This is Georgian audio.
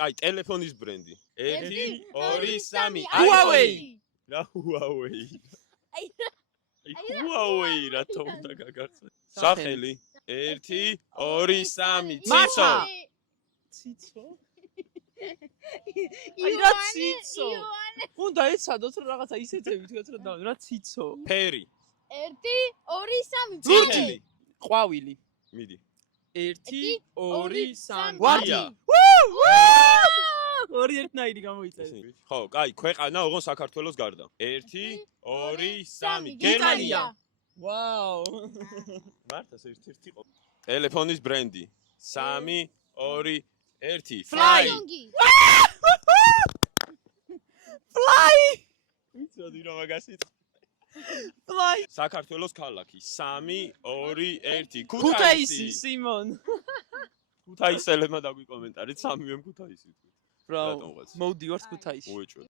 აი, ტელეფონის ბრენდი. 1 2 3 Huawei. რა Huawei? აი Huawei რატო უნდა გაგახსენე? სახელი 1 2 3 მარტა. ციცო. აი რა ციცო. უნდა ეცადოთ რომ რაღაცა ისეთები თქვათ რომ და რა ციცო. ფერი. 1 2 3 ზურგილი. ყვავილი. მიდი. 1 2 3 ვარდი. ორი ერთნაირი გამოიწერე. ხო, კაი, ქვეყანა ოღონ საქართველოს გარდა. 1 2 3 გერმანია. ვაუ. მარტას ერთ-ერთი ყო. ტელეფონის ბრენდი. 3 2 1 Fly. Fly. ვიცოდი რომ მაგასით. Fly. საქართველოს ქალაქი 3 2 1 ქუთაისი, სიმონ. ქუთაისელებმა დაგვიკომენტარით 3-ე ქუთაისი. Bro, მოვდივართ ქუთაისში. უეჭვო.